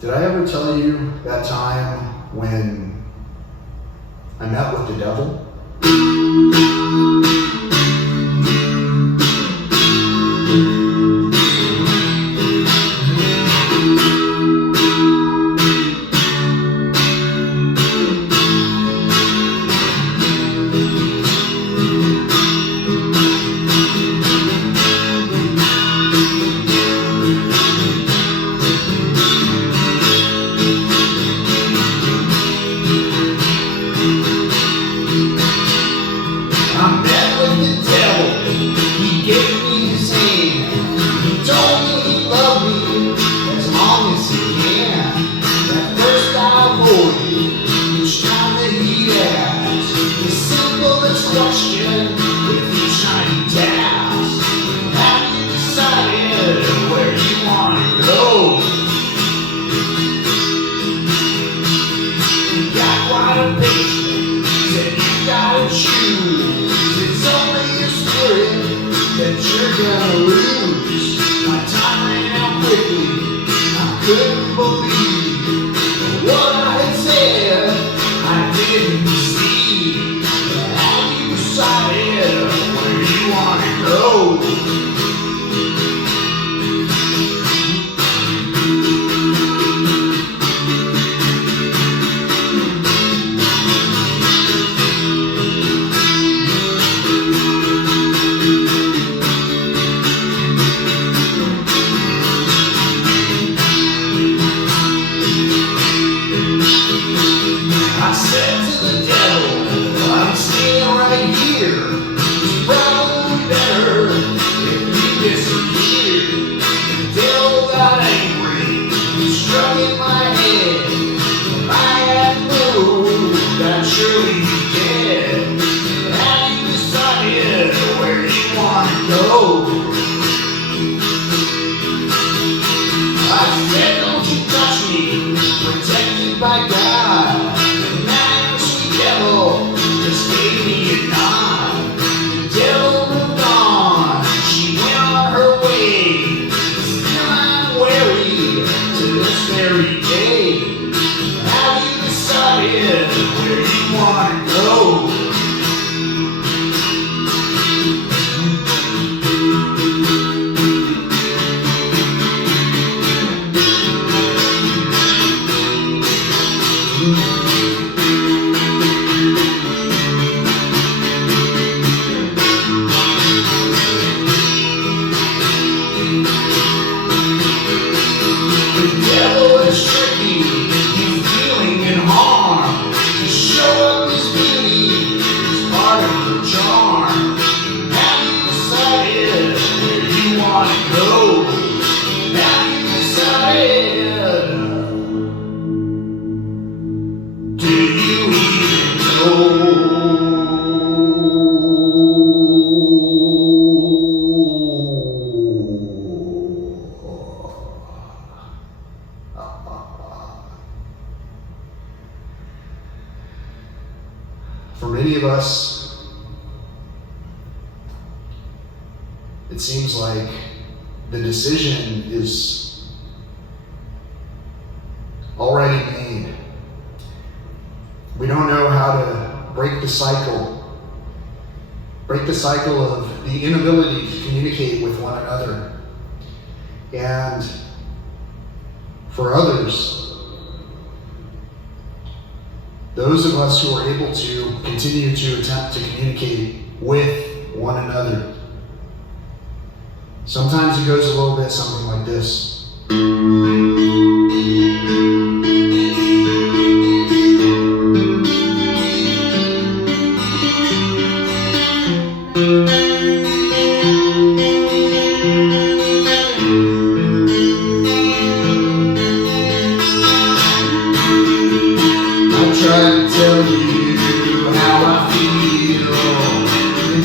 Did I ever tell you that time when I met with the devil? For many of us, it seems like the decision is already made. We don't know how to break the cycle of the inability to communicate with one another. And for others, those of us who are able to continue to attempt to communicate with one another, sometimes it goes a little bit something like this.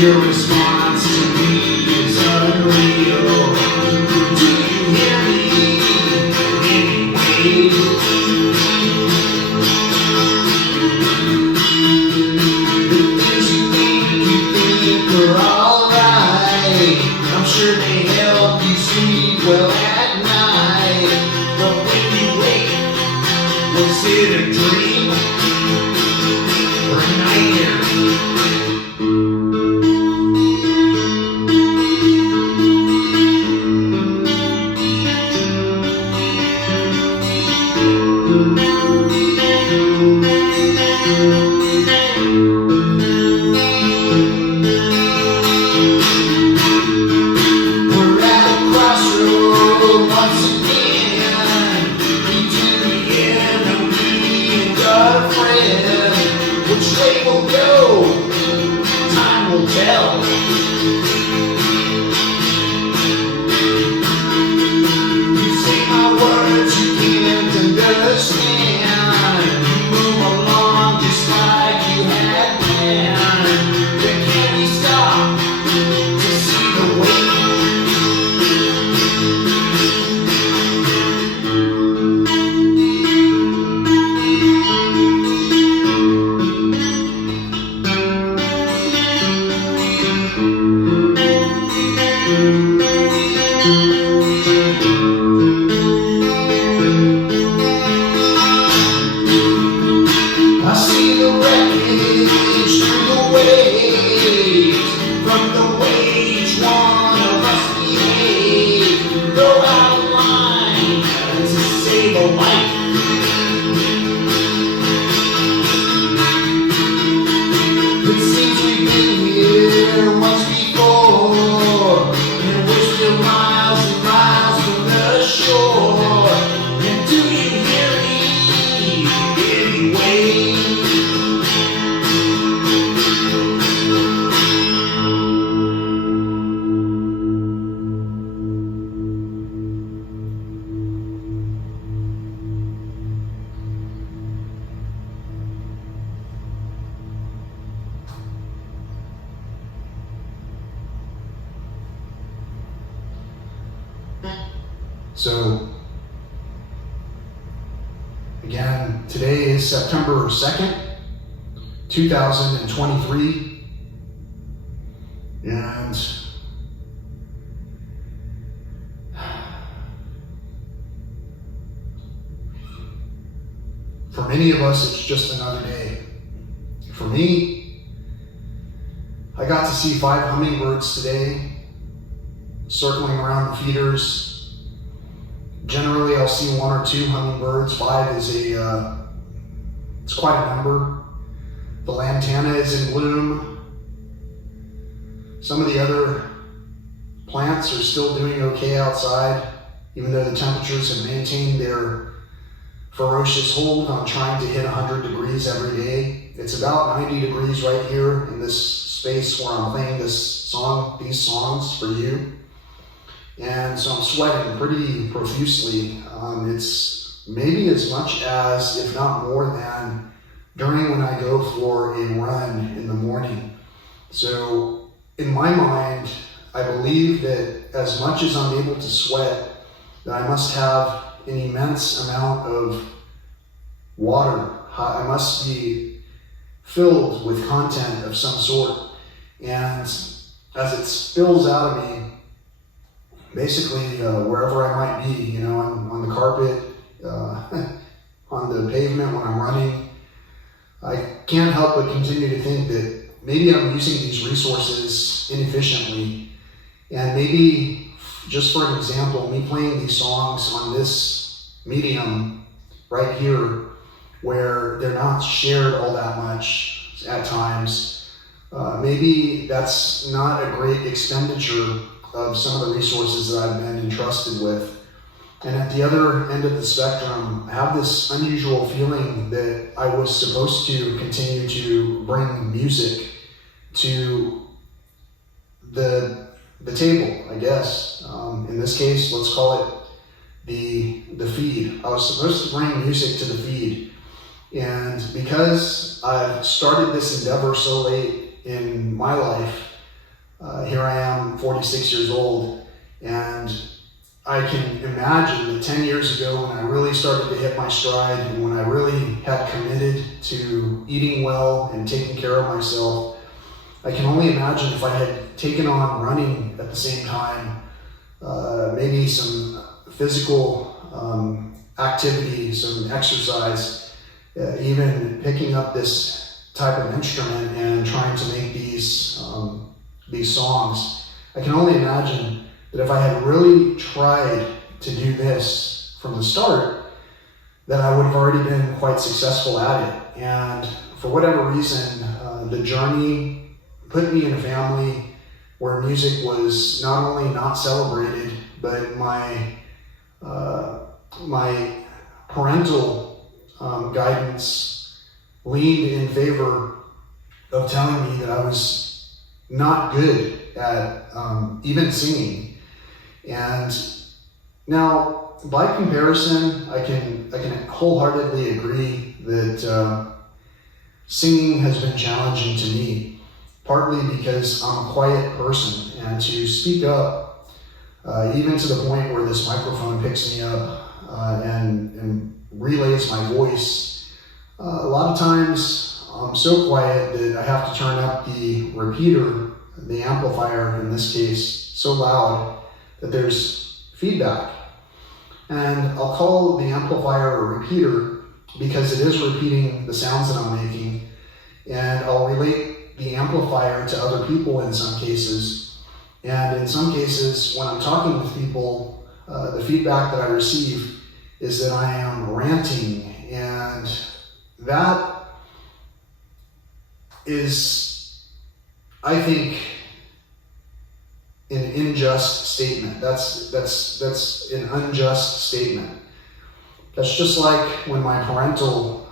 Your response to me is unreal. Do you hear me? way will go, time will tell. You say my words you can't understand. You move along just like you had planned. But can we stop to see the way? I see the wreckage through the waves, from the way each one of us behave. Go out of line to save a life. It seems we've been here once before, and we're still miles and miles from the shore. And do you hear me anyway? So, again, today is September 2nd, 2023, and for many of us, it's just another day. For me, I got to see 5 hummingbirds today, circling around the feeders. Generally, I'll see 1 or 2 hummingbirds. 5 is it's quite a number. The lantana is in bloom. Some of the other plants are still doing okay outside, even though the temperatures have maintained their ferocious hold on trying to hit 100 degrees every day. It's about 90 degrees right here in this space where I'm playing these songs for you. And so I'm sweating pretty profusely. It's maybe as much as, if not more than, during when I go for a run in the morning. So in my mind, I believe that as much as I'm able to sweat, that I must have an immense amount of water. I must be filled with content of some sort. And as it spills out of me, basically wherever I might be, on the carpet, on the pavement when I'm running, I can't help but continue to think that maybe I'm using these resources inefficiently. And maybe, just for an example, me playing these songs on this medium right here, where they're not shared all that much at times, maybe that's not a great expenditure of some of the resources that I've been entrusted with. And at the other end of the spectrum, I have this unusual feeling that I was supposed to continue to bring music to the table, I guess. In this case, let's call it the feed. I was supposed to bring music to the feed. And because I've started this endeavor so late in my life, here I am, 46 years old, and I can imagine that 10 years ago when I really started to hit my stride and when I really had committed to eating well and taking care of myself, I can only imagine if I had taken on running at the same time, maybe some physical activity, some exercise, even picking up this type of instrument and trying to make these songs. I can only imagine that if I had really tried to do this from the start, that I would have already been quite successful at it. And for whatever reason, the journey put me in a family where music was not only not celebrated, but my parental guidance leaned in favor of telling me that I was not good at even singing. And now, by comparison, I can wholeheartedly agree that singing has been challenging to me, partly because I'm a quiet person, and to speak up, even to the point where this microphone picks me up and relays my voice, a lot of times I'm so quiet that I have to turn up the repeater, the amplifier in this case, so loud that there's feedback. And I'll call the amplifier a repeater because it is repeating the sounds that I'm making, and I'll relate the amplifier to other people in some cases. And in some cases, when I'm talking with people, the feedback that I receive is that I am ranting, and that is, I think, an unjust statement. That's an unjust statement. That's just like when my parental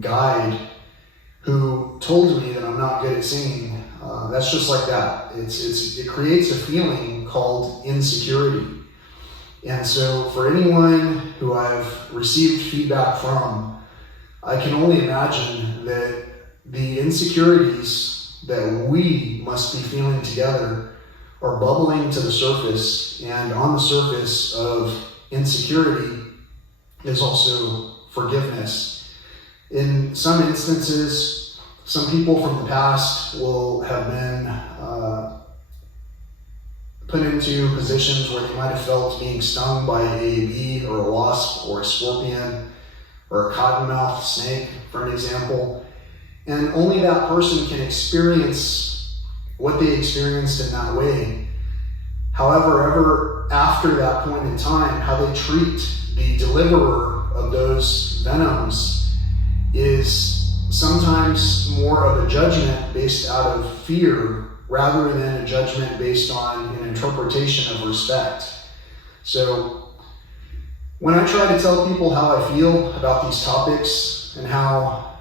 guide, who told me that I'm not good at singing, that's just like that. It creates a feeling called insecurity. And so for anyone who I've received feedback from, I can only imagine that the insecurities that we must be feeling together are bubbling to the surface, and on the surface of insecurity is also forgiveness. In some instances, some people from the past will have been put into positions where they might have felt being stung by a bee or a wasp or a scorpion or a cottonmouth snake, for an example. And only that person can experience what they experienced in that way. However, ever after that point in time, how they treat the deliverer of those venoms is sometimes more of a judgment based out of fear rather than a judgment based on an interpretation of respect. So when I try to tell people how I feel about these topics and how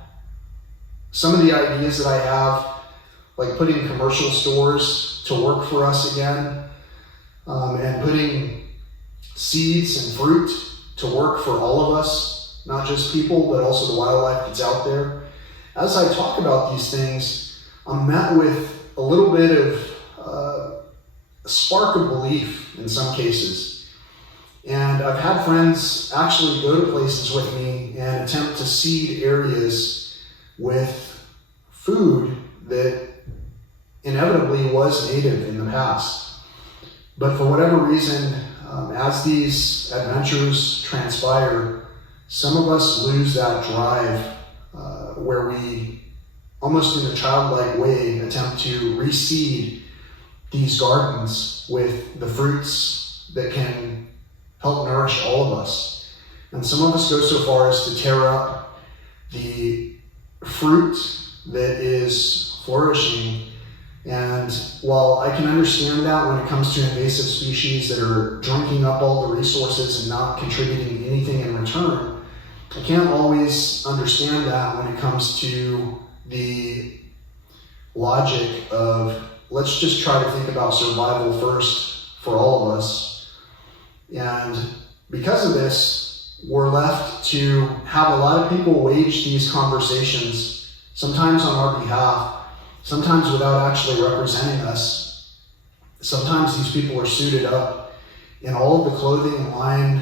some of the ideas that I have, like putting commercial stores to work for us again, and putting seeds and fruit to work for all of us, not just people, but also the wildlife that's out there. As I talk about these things, I'm met with a little bit of a spark of belief in some cases. And I've had friends actually go to places with me and attempt to seed areas with food that inevitably was native in the past. But for whatever reason, as these adventures transpire, some of us lose that drive where we, almost in a childlike way, attempt to reseed these gardens with the fruits that can help nourish all of us. And some of us go so far as to tear up the fruit that is flourishing. And while I can understand that when it comes to invasive species that are drinking up all the resources and not contributing anything in return, I can't always understand that when it comes to the logic of let's just try to think about survival first for all of us. And because of this, we're left to have a lot of people wage these conversations, sometimes on our behalf, sometimes without actually representing us. Sometimes these people are suited up in all of the clothing line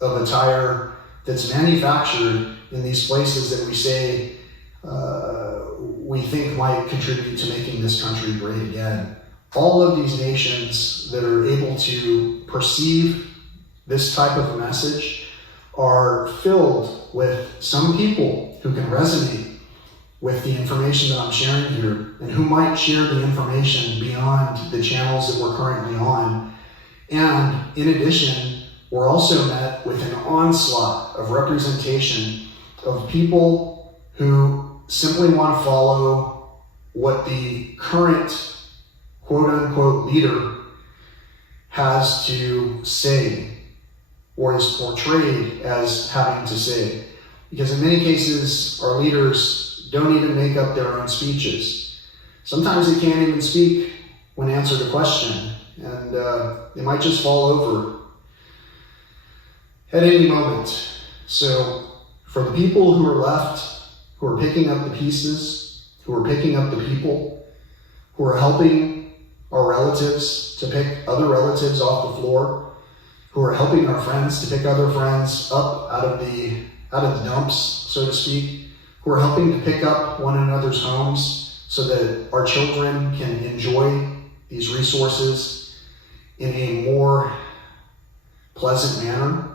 of attire that's manufactured in these places that we say we think might contribute to making this country great again. All of these nations that are able to perceive this type of a message are filled with some people who can resonate with the information that I'm sharing here, and who might share the information beyond the channels that we're currently on. And in addition, we're also met with an onslaught of representation of people who simply want to follow what the current quote-unquote leader has to say, or is portrayed as having to say. Because in many cases, our leaders don't even make up their own speeches. Sometimes they can't even speak when answered a question, and they might just fall over at any moment. So for the people who are left, who are picking up the pieces, who are picking up the people, who are helping our relatives to pick other relatives off the floor, who are helping our friends to pick other friends up out of the dumps, so to speak, who are helping to pick up one another's homes so that our children can enjoy these resources in a more pleasant manner.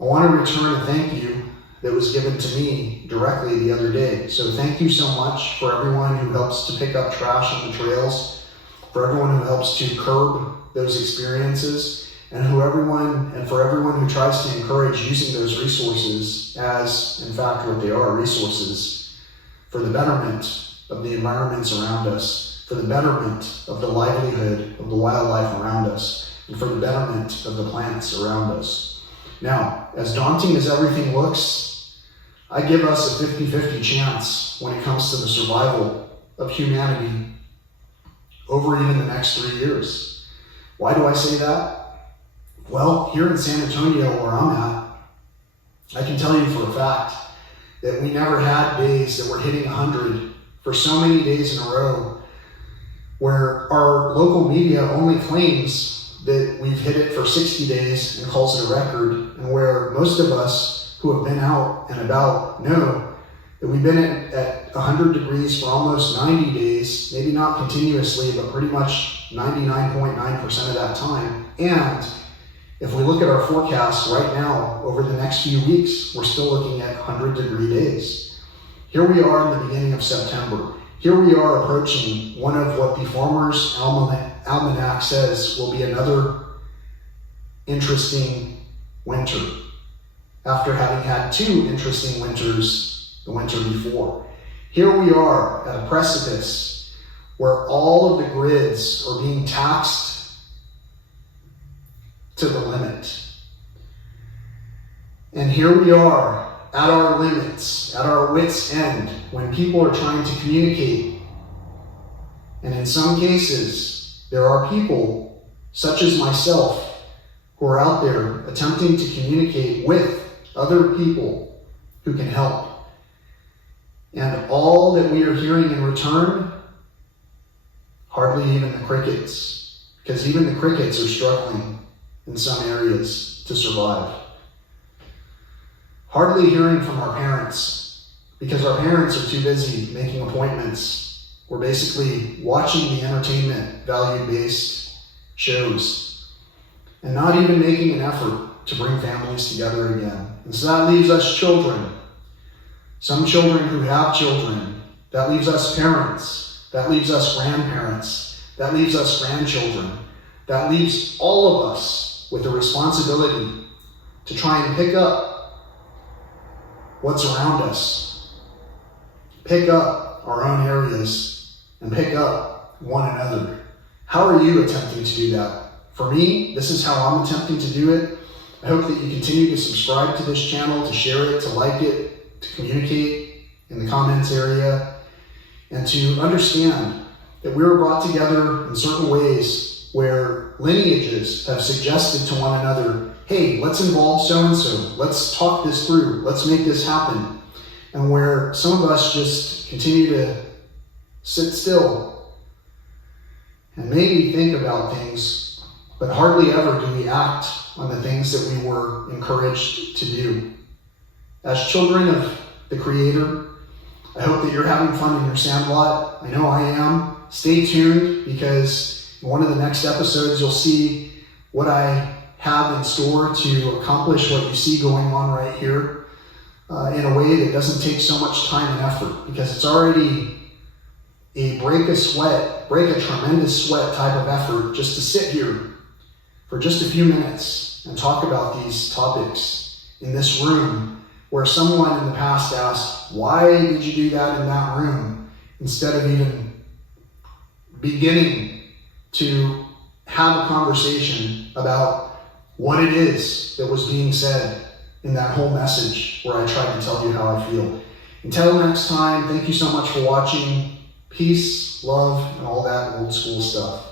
I want to return a thank you that was given to me directly the other day. So thank you so much for everyone who helps to pick up trash on the trails, for everyone who helps to curb those experiences, and for everyone who tries to encourage using those resources as, in fact, what they are, resources for the betterment of the environments around us, for the betterment of the livelihood of the wildlife around us, and for the betterment of the plants around us. Now, as daunting as everything looks, I give us a 50-50 chance when it comes to the survival of humanity over even the next 3 years. Why do I say that? Well, here in San Antonio, where I'm at, I can tell you for a fact that we never had days that were hitting 100 for so many days in a row, where our local media only claims that we've hit it for 60 days and calls it a record, and where most of us who have been out and about know that we've been at 100 degrees for almost 90 days, maybe not continuously, but pretty much 99.9% of that time. And if we look at our forecasts right now, over the next few weeks, we're still looking at 100-degree days. Here we are in the beginning of September. Here we are approaching one of what the Farmer's Almanac says will be another interesting winter, after having had 2 interesting winters the winter before. Here we are at a precipice where all of the grids are being taxed to the limit. And here we are at our limits, at our wits' end, when people are trying to communicate. And in some cases, there are people, such as myself, who are out there attempting to communicate with other people who can help. And all that we are hearing in return, hardly even the crickets, because even the crickets are struggling in some areas to survive. Hardly hearing from our parents, because our parents are too busy making appointments or basically watching the entertainment value-based shows and not even making an effort to bring families together again. And so that leaves us children, some children who have children, that leaves us parents, that leaves us grandparents, that leaves us grandchildren, that leaves all of us with the responsibility to try and pick up what's around us, pick up our own areas, and pick up one another. How are you attempting to do that? For me, this is how I'm attempting to do it. I hope that you continue to subscribe to this channel, to share it, to like it, to communicate in the comments area, and to understand that we were brought together in certain ways where lineages have suggested to one another, hey, let's involve so-and-so, let's talk this through, let's make this happen. And where some of us just continue to sit still and maybe think about things, but hardly ever do we act on the things that we were encouraged to do. As children of the Creator, I hope that you're having fun in your sandlot. I know I am. Stay tuned, because in one of the next episodes, you'll see what I have in store to accomplish what you see going on right here in a way that doesn't take so much time and effort, because it's already a break a tremendous sweat type of effort just to sit here for just a few minutes and talk about these topics in this room where someone in the past asked, why did you do that in that room, instead of even beginning to have a conversation about what it is that was being said in that whole message where I tried to tell you how I feel. Until next time, thank you so much for watching. Peace, love, and all that old school stuff.